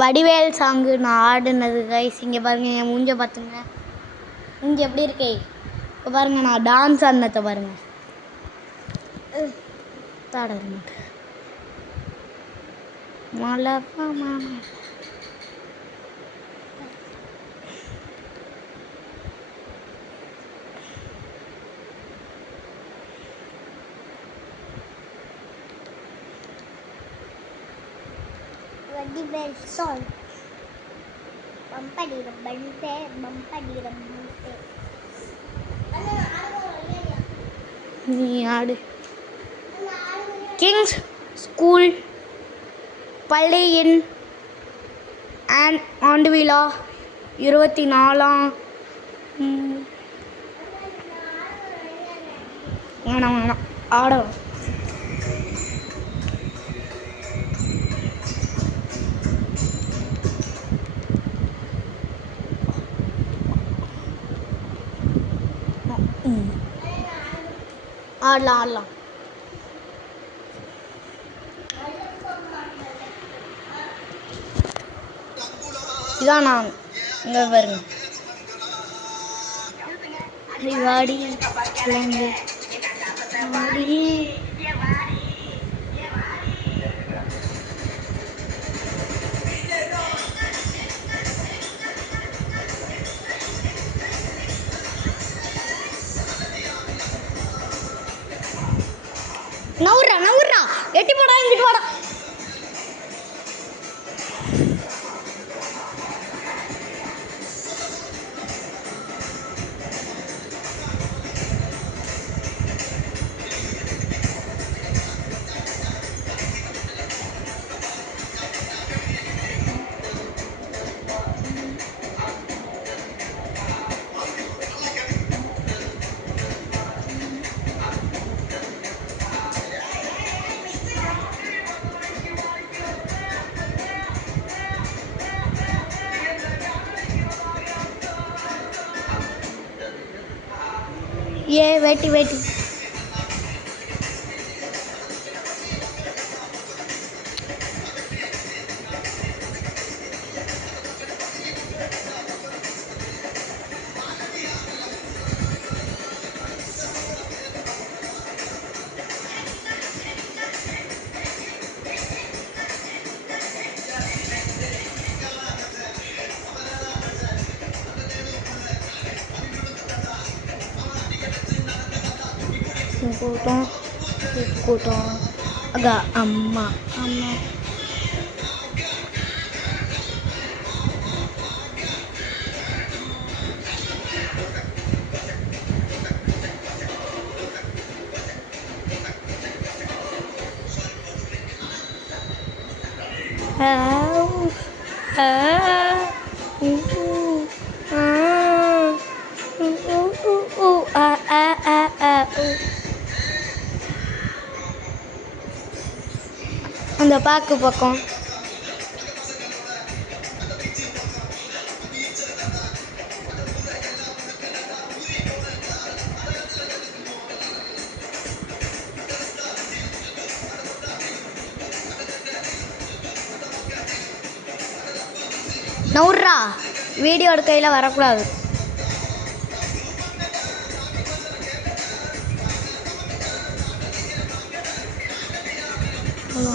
Vadivel song நான் ஆடினது guys. இங்கே பாருங்கள், என் மூஞ்ச பார்த்துங்க. மூஞ்சி எப்படி இருக்கே? இப்போ பாருங்கள், நான் டான்ஸ் ஆடினதை பாருங்கள். தாட மலப்பா மாமா Vadivel song. Bumpadira bante, bumpadira bante. நீ ஆடு. கிங்ஸ் ஸ்கூல் பள்ளியின் ஆண்டு விழா 24ஆம். வேணாம் வேணாம் ஆடணும். ஆடலாம் ஆடலாம். இதான் நான் இங்கே பாருங்க. வாடி கிளம்பு வாடி. நவுறா நவுறா எட்டி போடா, இங்கிட்டு வாடா. ஏ வேட்டி வேட்டி. கூட்டம் கூட்டம் அக்கா அம்மா அம்மா. அந்த பாக்கு பக்கம் நவுறா. வீடியோ எடுக்கையில் வரக்கூடாது. ஹலோ